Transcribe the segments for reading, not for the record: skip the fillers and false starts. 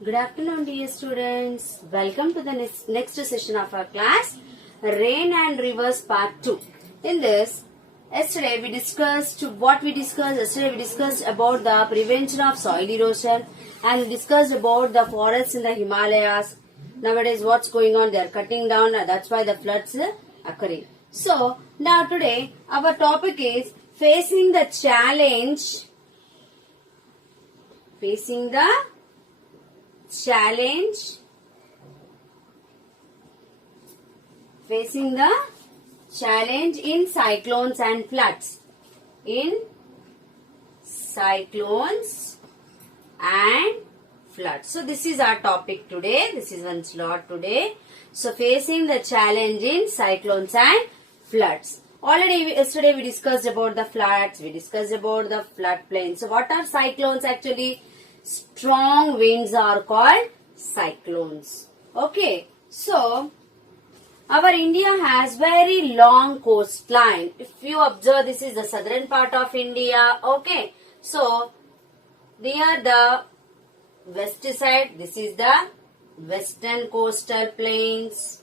Good afternoon, dear students. Welcome to the next session of our class, Rain and Rivers Part 2. In this, yesterday we discussed about the prevention of soil erosion, and we discussed about the forests in the Himalayas. Nowadays, what's going on? They are cutting down, that's why the floods are occurring. So, now today, our topic is facing the challenge in cyclones and floods. So this is our topic today. This is one slot today. So facing the challenge in cyclones and floods. Already yesterday we discussed about the floods. We discussed about the floodplains. So what are cyclones actually? Strong winds are called cyclones. Okay. So our India has very long coastline. If you observe, this is the southern part of India. Okay. So near the west side, this is the western coastal plains.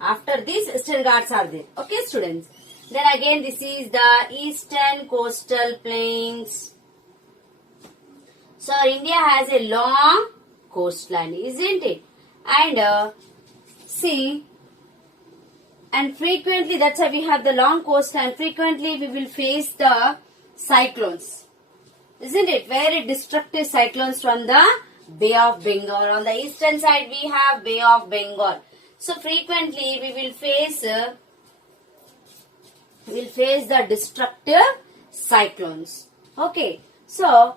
After this, Eastern Ghats are there. Okay, students. Then again, this is the eastern coastal plains. So India has a long coastline, isn't it? And and frequently, that's why we have the long coastline. Frequently, we will face the cyclones, isn't it? Very destructive cyclones from the Bay of Bengal. On the eastern side, we have Bay of Bengal. So frequently, we will face the destructive cyclones. Okay, so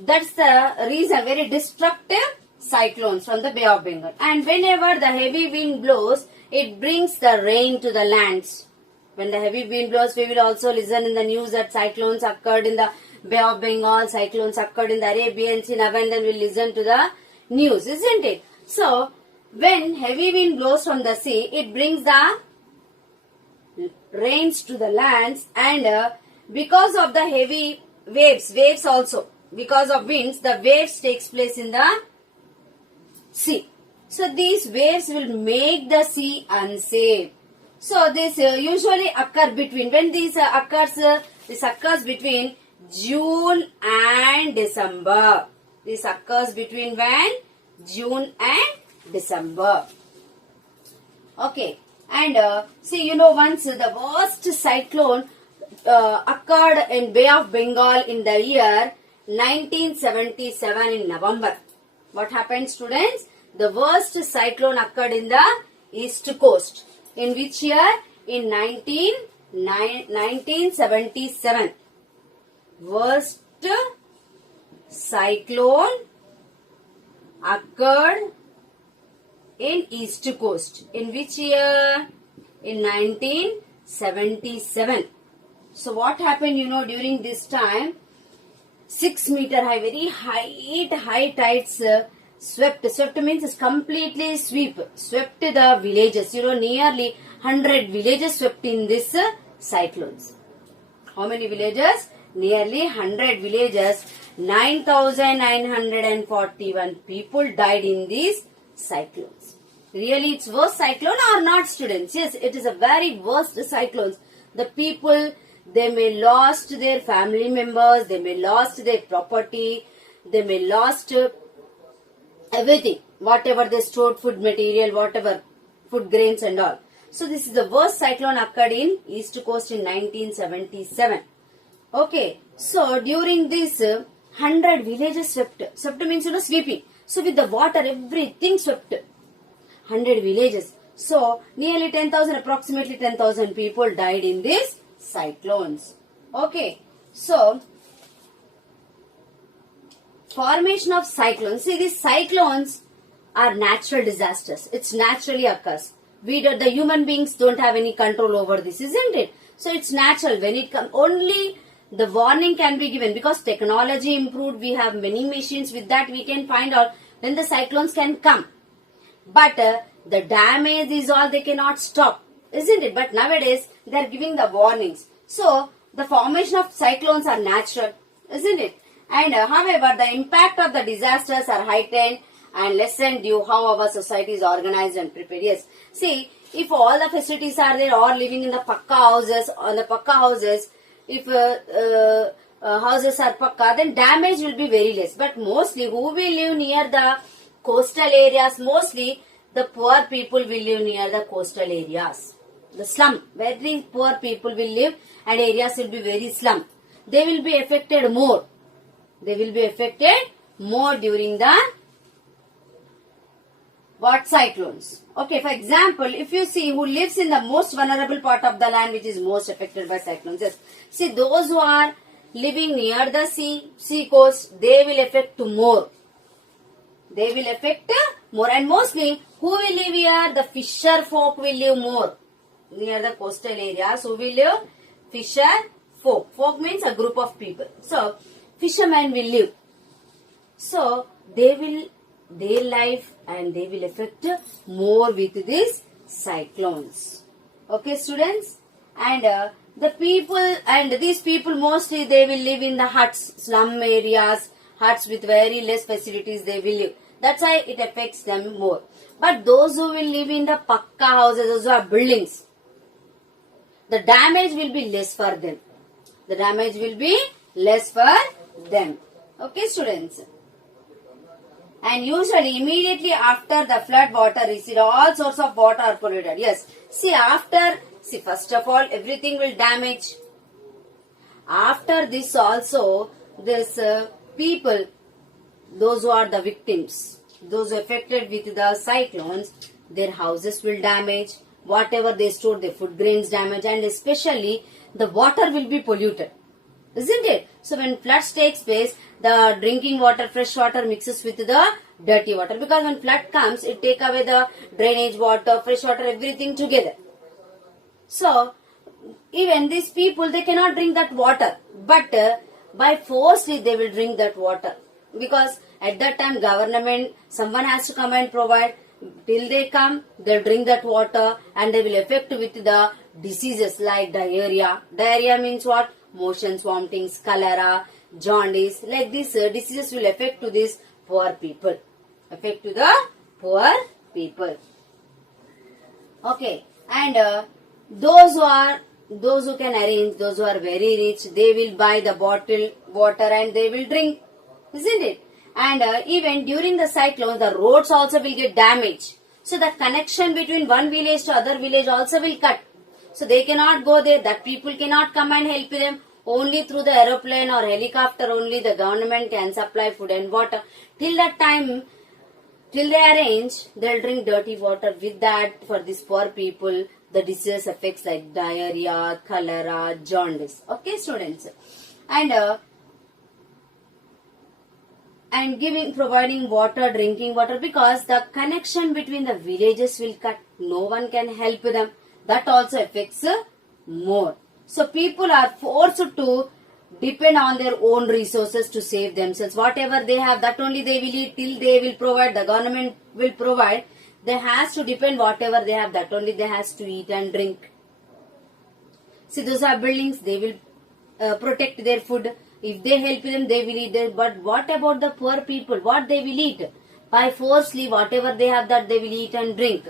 that's the reason, very destructive cyclones from the Bay of Bengal. And whenever the heavy wind blows, it brings the rain to the lands. When the heavy wind blows, we will also listen in the news that cyclones occurred in the Bay of Bengal, cyclones occurred in the Arabian Sea, and then we'll listen to the news, isn't it? So, when heavy wind blows from the sea, it brings the rains to the lands, and because of the heavy waves also, because of winds, the waves takes place in the sea. So these waves will make the sea unsafe. So this usually occur between, when this occurs between June and December. This occurs between when? June and December. Okay. And once the worst cyclone occurred in Bay of Bengal in the year 1977 in November. What happened, students? The worst cyclone occurred in the East Coast. In which year? In 1977. Worst cyclone occurred in East Coast. In which year? In 1977. So what happened, during this time? 6 meter high, very high tides swept. Swept means completely swept the villages. Nearly 100 villages swept in this cyclones. How many villages? Nearly 100 villages. 9,941 people died in these cyclones. Really, it's worst cyclone or not, students? Yes, it is a very worst cyclones. The people, they may lost their family members, they may lost their property, they may lost everything, whatever they stored, food material, whatever, food grains and all. So this is the worst cyclone occurred in East Coast in 1977. Okay, so during this 100 villages swept. Swept means, sweeping. So with the water, everything swept. 100 villages. So nearly approximately 10,000 people died in these cyclones. Okay. So formation of cyclones. See, these cyclones are natural disasters. It's naturally occurs. The human beings don't have any control over this, isn't it? So it's natural. When it comes, only the warning can be given because technology improved. We have many machines. With that, we can find out when the cyclones can come. But the damage is all they cannot stop, isn't it? But nowadays, they are giving the warnings. So, the formation of cyclones are natural, isn't it? And however, the impact of the disasters are heightened and lessened due how our society is organized and prepared. Yes. See, if all the facilities are there, or living in the pakka houses, on the pakka houses, if houses are pakka, then damage will be very less. But mostly, who will live near the coastal areas? Mostly, the poor people will live near the coastal areas. The slum, very poor people will live, and areas will be very slum. They will be affected more. They will be affected more during the what cyclones. Okay, for example, if you see who lives in the most vulnerable part of the land which is most affected by cyclones. Yes. See, those who are living near the sea coast, they will affect more. They will affect more, and mostly who will live here? The fisher folk will live more near the coastal areas. Who will live? Fisher folk. Folk means a group of people. So, fishermen will live. So, they will, their life and they will affect more with these cyclones. Okay, students? And the people, and these people mostly they will live in the huts, slum areas, huts with very less facilities they will live. That's why it affects them more. But those who will live in the pakka houses, those who are buildings, the damage will be less for them. The damage will be less for them. Okay, students? And usually immediately after the flood water recede, all sorts of water are polluted. Yes. See, first of all, everything will damage. After this also, this people, those who are the victims, those affected with the cyclones, their houses will damage. Whatever they stored, their food grains damage, and especially the water will be polluted. Isn't it? So when floods takes place, the drinking water, fresh water mixes with the dirty water. Because when flood comes, it take away the drainage water, fresh water, everything together. So, even these people, they cannot drink that water. But by forcefully, they will drink that water. Because at that time, government, someone has to come and provide. Till they come, they'll drink that water and they will affect with the diseases like diarrhea. Diarrhea means what? Motions, vomitings, cholera, jaundice. Like these diseases will affect to these poor people. Affect to the poor people. Okay. And those who can arrange, those who are very rich, they will buy the bottled water and they will drink. Isn't it? And even during the cyclones, the roads also will get damaged. So the connection between one village to other village also will cut. So they cannot go there. That people cannot come and help them. Only through the aeroplane or helicopter only the government can supply food and water. Till that time, till they arrange, they'll drink dirty water. With that, for these poor people, the disease effects like diarrhea, cholera, jaundice. Okay, students? And providing water, drinking water, because the connection between the villages will cut. No one can help them. That also affects more. So people are forced to depend on their own resources to save themselves. Whatever they have, that only they will eat. Till they will provide, the government will provide. They has to depend whatever they have, that only they has to eat and drink. See, those are buildings, they will protect their food. If they help them, they will eat there. But what about the poor people? What they will eat? By forcefully, whatever they have, that they will eat and drink.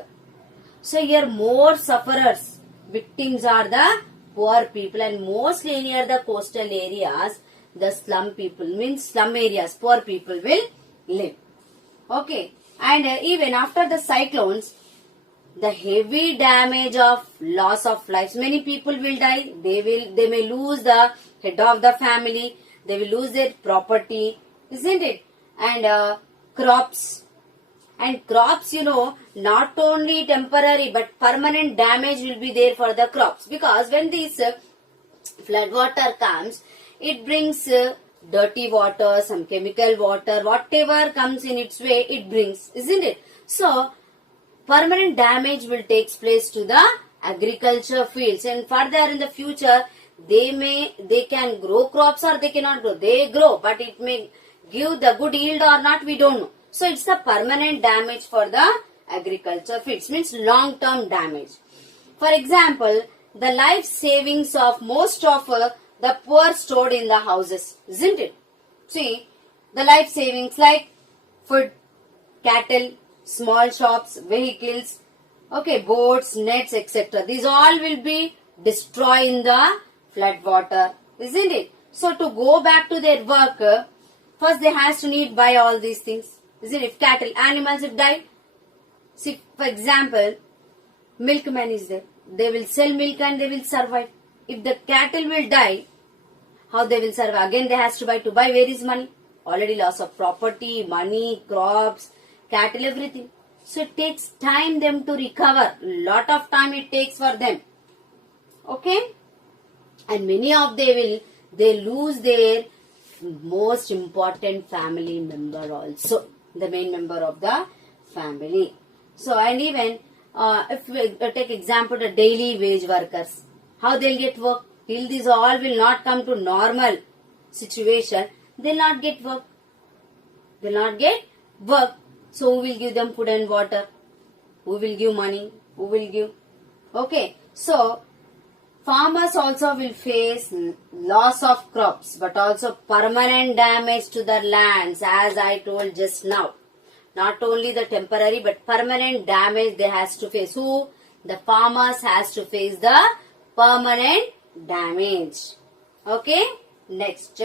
So here more sufferers, victims are the poor people, and mostly near the coastal areas, the slum people, means slum areas, poor people will live. Okay. And even after the cyclones, the heavy damage of loss of lives, many people will die. They may lose the head of the family. They will lose their property, isn't it? And crops. And crops, not only temporary but permanent damage will be there for the crops. Because when this flood water comes, it brings dirty water, some chemical water, whatever comes in its way, it brings, isn't it? So, permanent damage will take place to the agriculture fields, and further in the future, they can grow crops or they cannot grow. They grow, but it may give the good yield or not, we don't know. So, it's the permanent damage for the agriculture fields, means long-term damage. For example, the life savings of most of the poor stored in the houses, isn't it? See, the life savings like food, cattle, small shops, vehicles, okay, boats, nets, etc. These all will be destroyed in the flood water, isn't it? So to go back to their work, first they has to need buy all these things, isn't it? If cattle, animals if die, see for example, milkman is there. They will sell milk and they will survive. If the cattle will die, how they will survive? Again they has to buy. To buy, where is money? Already loss of property, money, crops, cattle, everything. So it takes time them to recover. Lot of time it takes for them. Okay? And many of they lose their most important family member also. The main member of the family. So and even if we take example the daily wage workers, how they'll get work? Till these all will not come to normal situation, they'll not get work. They'll not get work. So who will give them food and water? Who will give money? Who will give? Okay. So farmers also will face loss of crops, but also permanent damage to their lands, as I told just now. Not only the temporary but permanent damage they has to face. Who? The farmers has to face the permanent damage. Okay. Next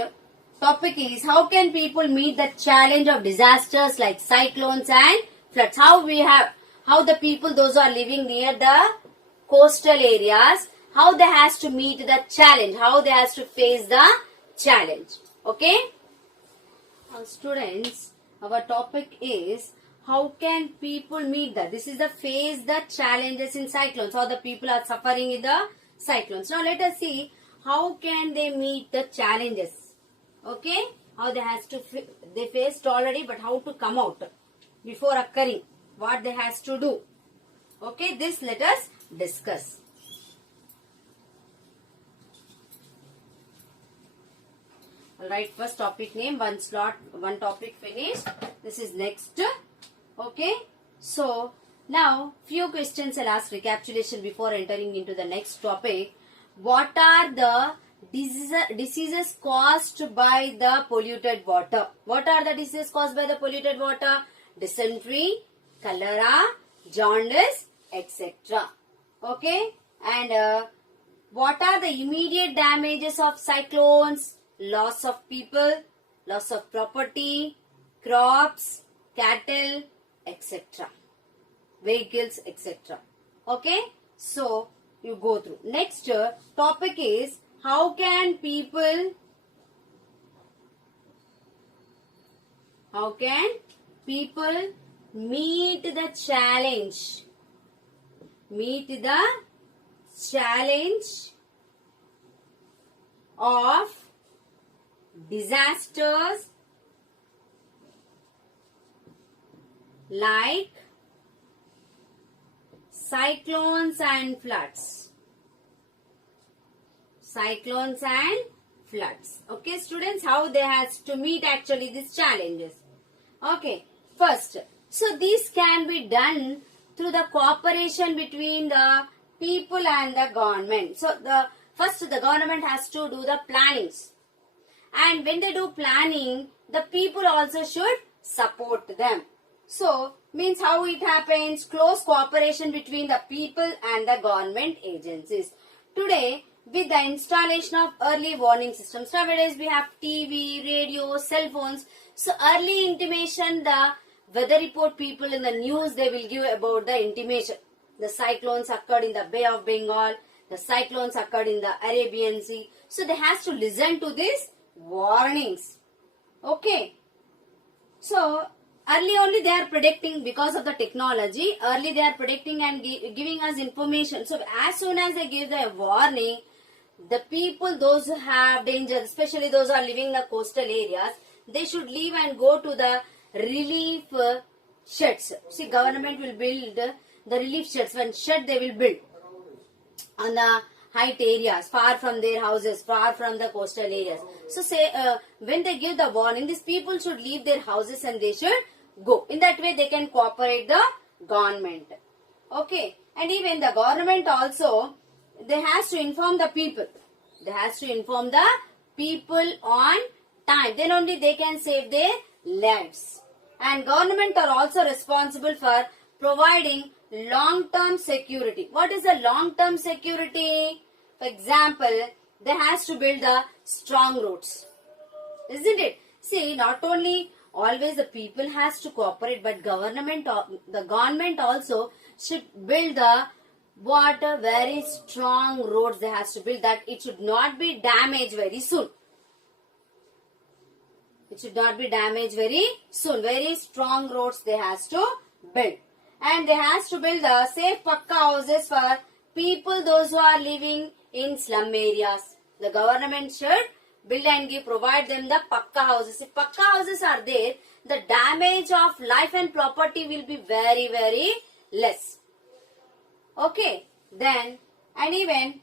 topic is how can people meet the challenge of disasters like cyclones and floods. How the people, those who are living near the coastal areas, how they has to meet the challenge, how they has to face the challenge. Okay. Students, our topic is how can people meet that. This is the face the challenges in cyclones. How the people are suffering in the cyclones. Now let us see how can they meet the challenges. Okay. How they faced already, but how to come out before occurring. What they has to do. Okay. This let us discuss. Alright, first topic name, one slot, one topic finished. This is next. Okay. So, now few questions I'll ask recapitulation before entering into the next topic. What are the diseases caused by the polluted water? What are the diseases caused by the polluted water? Dysentery, cholera, jaundice, etc. Okay. And what are the immediate damages of cyclones? Loss of people, loss of property, crops, cattle, etc. Vehicles, etc. Okay. So, you go through. Next topic is how can people meet the challenge? Meet the challenge of disasters like cyclones and floods. Cyclones and floods. Okay, students, how they has to meet actually these challenges. Okay, first, so this can be done through the cooperation between the people and the government. So first the government has to do the plannings. And when they do planning, the people also should support them. So, means how it happens? Close cooperation between the people and the government agencies. Today, with the installation of early warning systems, nowadays we have TV, radio, cell phones. So, early intimation, the weather report people in the news, they will give about the intimation. The cyclones occurred in the Bay of Bengal. The cyclones occurred in the Arabian Sea. So, they has to listen to this warnings. Okay. So, early only they are predicting because of the technology. Early they are predicting and giving us information. So, as soon as they give the warning, the people, those who have danger, especially those who are living in the coastal areas, they should leave and go to the relief sheds. See, government will build the relief sheds. When shed they will build on the height areas, far from their houses, far from the coastal areas. So say when they give the warning, these people should leave their houses and they should go. In that way they can cooperate the government. Okay. And even the government also, they has to inform the people. They has to inform the people on time. Then only they can save their lives. And government are also responsible for providing long-term security. What is the long-term security? For example, they has to build the strong roads. Isn't it? See, not only always the people has to cooperate, but the government also should build the very strong roads they has to build, that it should not be damaged very soon. It should not be damaged very soon. Very strong roads they has to build. And they has to build the safe pakka houses for people, those who are living in slum areas. The government should build and provide them the pakka houses. If pakka houses are there, the damage of life and property will be very, very less. Okay, then, and even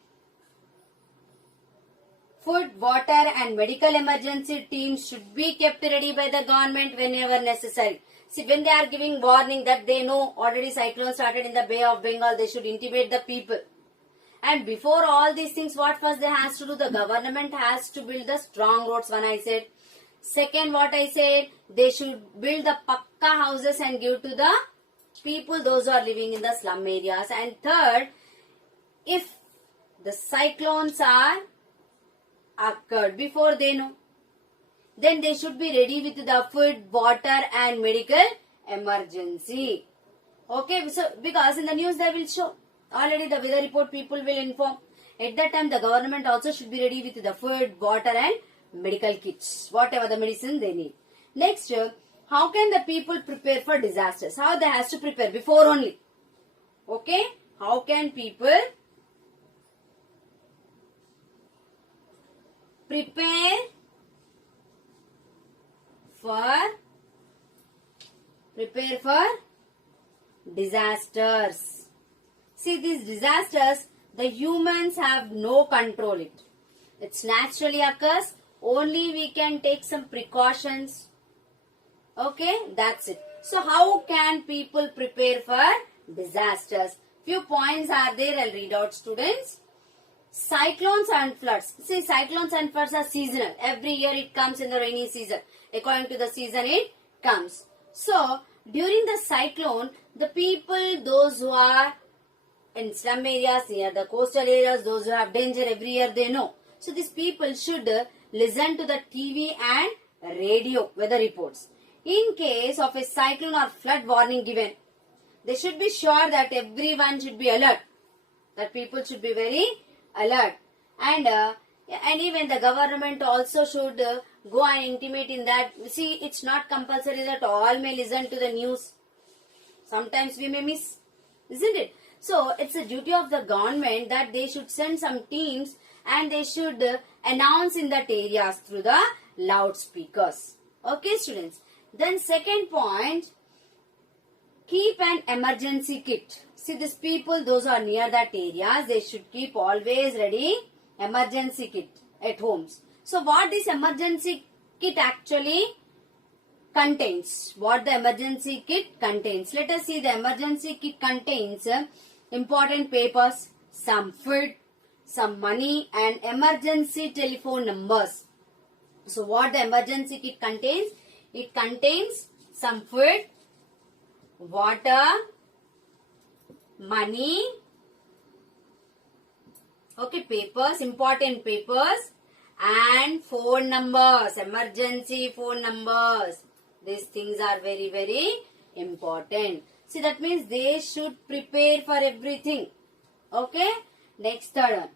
food, water and medical emergency teams should be kept ready by the government whenever necessary. See, when they are giving warning that they know already cyclone started in the Bay of Bengal, they should intimate the people. And before all these things, what first they has to do? The government has to build the strong roads, one I said. Second, what I said, they should build the pakka houses and give to the people, those who are living in the slum areas. And third, if the cyclones are occurred before they know, then they should be ready with the food, water and medical emergency. Okay, so because in the news they will show, already the weather report people will inform. At that time the government also should be ready with the food, water and medical kits, whatever the medicine they need. Next, how can the people prepare for disasters? How they has to prepare before only. Okay, how can people prepare for disasters? See, these disasters, the humans have no control it. It's naturally occurs. Only we can take some precautions. Okay, that's it. So how can people prepare for disasters? Few points are there. I'll read out, students. Cyclones and floods. See, cyclones and floods are seasonal. Every year it comes in the rainy season. According to the season it comes. So, during the cyclone, the people, those who are in slum areas, near the coastal areas, those who have danger every year, they know. So, these people should listen to the TV and radio weather reports. In case of a cyclone or flood warning given, they should be sure that everyone should be alert. That people should be very alert. And even the government also should go and intimate in that. See, it's not compulsory that all may listen to the news. Sometimes we may miss, isn't it? So, it's a duty of the government that they should send some teams and they should announce in that areas through the loudspeakers. Okay, students. Then second point, keep an emergency kit. See, these people, those who are near that areas, they should keep always ready emergency kit at homes. So, what this emergency kit actually contains? What the emergency kit contains? Let us see. The emergency kit contains important papers, some food, some money and emergency telephone numbers. So, what the emergency kit contains? It contains some food, water, money, okay, papers, important papers and phone numbers, emergency phone numbers. These things are very, very important. See, that means they should prepare for everything. Okay. Next, third one.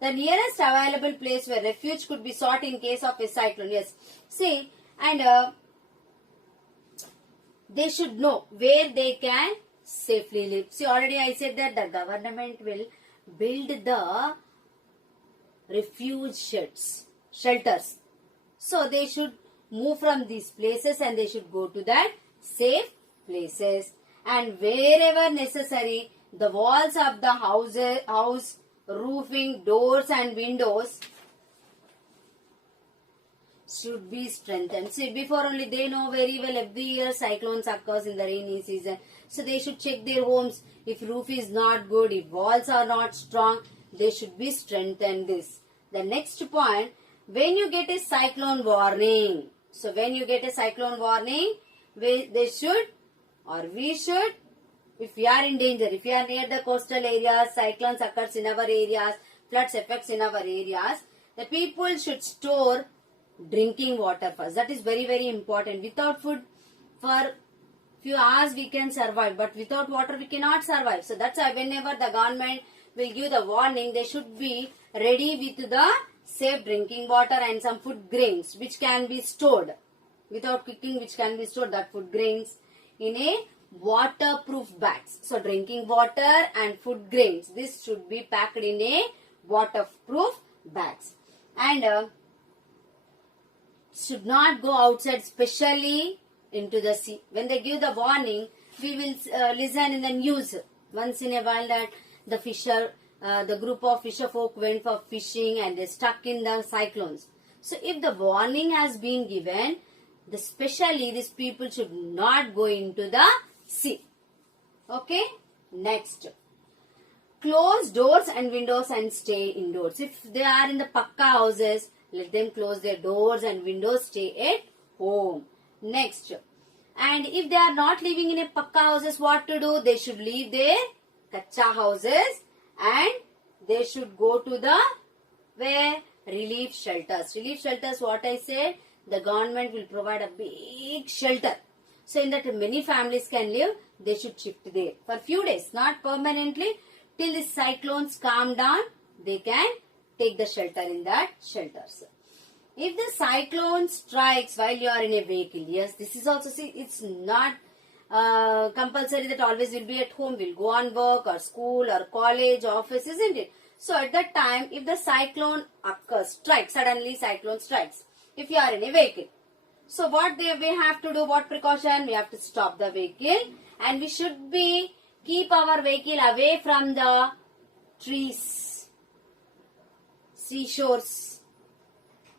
The nearest available place where refuge could be sought in case of a cyclone. Yes. See, and they should know where they can safely live. See, already I said that the government will build the refuge shelters. So, they should move from these places and they should go to that safe places. And wherever necessary, the walls of the house, roofing, doors and windows should be strengthened. See, before only they know very well every year cyclones occurs in the rainy season. So, they should check their homes. If roof is not good, if walls are not strong, they should be strengthened this. The next point, when you get a cyclone warning, so when you get a cyclone warning, they should or we should, if we are in danger, if we are near the coastal areas, cyclones occurs in our areas, floods affects in our areas, the people should store drinking water first. That is very, very important. Without food, for few hours we can survive, but without water we cannot survive. So that's why whenever the government will give the warning, they should be ready with the safe drinking water and some food grains which can be stored without cooking, which can be stored, that food grains in a waterproof bags. So drinking water and food grains, this should be packed in a waterproof bags. And should not go outside, especially into the sea. When they give the warning, we will listen in the news once in a while that the group of fisher folk went for fishing and they stuck in the cyclones. So if the warning has been given, especially these people should not go into the sea. Okay, next. Close doors and windows and stay indoors. If they are in the pakka houses, let them close their doors and windows, stay at home. Next. And if they are not living in a pakka houses, what to do? They should leave their kacha houses and they should go to the where? Relief shelters. Relief shelters, what I said, the government will provide a big shelter. So in that many families can live, they should shift there for few days, not permanently. Till the cyclones calm down, they can take the shelter in that shelters. If the cyclone strikes while you are in a vehicle, yes, this is also, see, it's not compulsory that always will be at home, will go on work or school or college, office, isn't it? So at that time, if the cyclone occurs, strikes, suddenly cyclone strikes, if you are in a vehicle, so what we have to do, what precaution? We have to stop the vehicle and we should be keep our vehicle away from the trees, seashores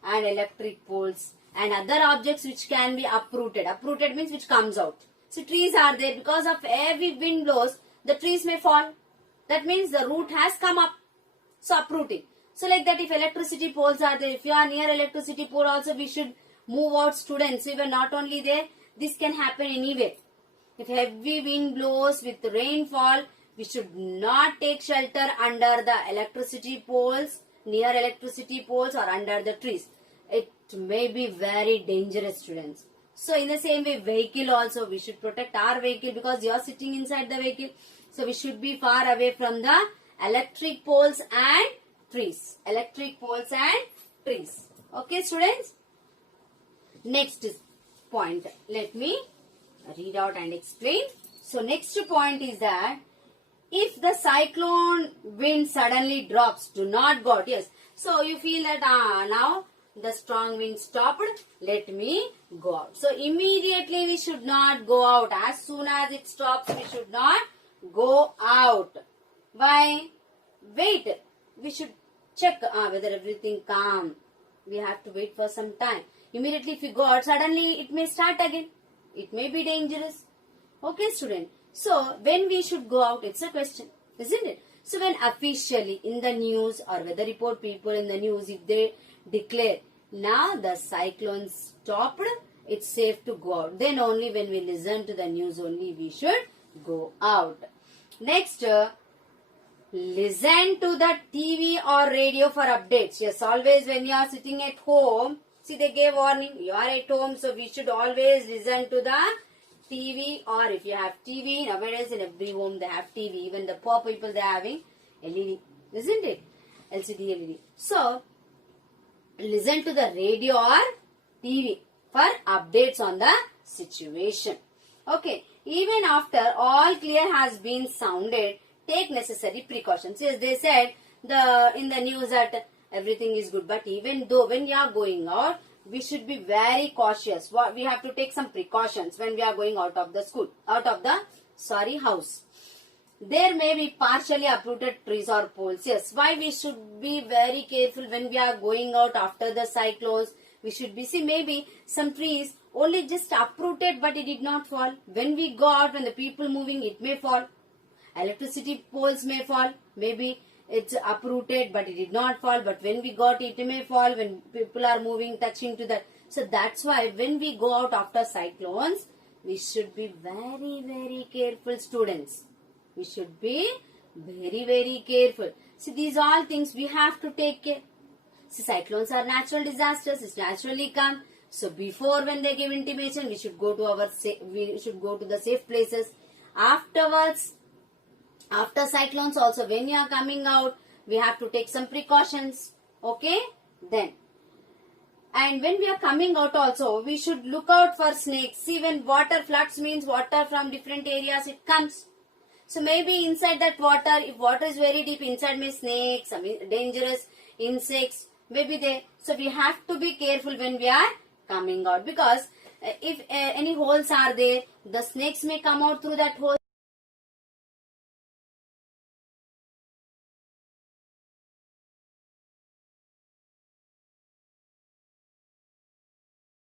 and electric poles and other objects which can be uprooted. Uprooted means which comes out. So trees are there, because of heavy wind blows, the trees may fall. That means the root has come up. So uprooting. So like that, if electricity poles are there, if you are near electricity pole also, we should move out students. Even not only there, this can happen anywhere. If heavy wind blows with rainfall, we should not take shelter under the electricity poles, near electricity poles or under the trees. It may be very dangerous, students. So in the same way, vehicle also, we should protect our vehicle because you are sitting inside the vehicle. So we should be far away from the electric poles and trees. Electric poles and trees. Okay, students? Next point. Let me read out and explain. So next point is that if the cyclone wind suddenly drops, do not go out. Yes. So you feel that now the strong wind stopped, let me go out. So immediately we should not go out. As soon as it stops, we should not go out. Why? Wait. We should check whether everything calm. We have to wait for some time. Immediately if we go out, suddenly it may start again. It may be dangerous. Okay, student. So, when we should go out, it's a question, isn't it? So, when officially in the news or weather report people in the news, if they declare, now the cyclone stopped, it's safe to go out. Then only when we listen to the news only we should go out. Next, listen to the TV or radio for updates. Yes, always when you are sitting at home, see, they gave warning, you are at home, so we should always listen to the TV, or if you have TV, nowadays in every home they have TV, even the poor people they are having LED, isn't it? LCD LED. So, listen to the radio or TV for updates on the situation. Okay, even after all clear has been sounded, take necessary precautions. Yes, they said in the news that everything is good, but even though when you are going out, we should be very cautious. We have to take some precautions when we are going out of the school, house. There may be partially uprooted trees or poles. Yes, why we should be very careful when we are going out after the cyclones. We should be, see, maybe some trees only just uprooted but it did not fall. When we go out, when the people moving, it may fall. Electricity poles may fall. Maybe it's uprooted, but it did not fall. But when we got it, it may fall when people are moving, touching to that. So that's why when we go out after cyclones, we should be very, very careful, students. We should be very, very careful. See, these all things we have to take care. See, cyclones are natural disasters. It's naturally come. So before when they give intimation, we should go to the safe places. Afterwards, after cyclones also, when you are coming out, we have to take some precautions. Okay? Then. And when we are coming out also, we should look out for snakes. See, when water floods means water from different areas, it comes. So maybe inside that water, if water is very deep, inside may snakes, some dangerous insects, maybe there. So we have to be careful when we are coming out, because if any holes are there, the snakes may come out through that hole.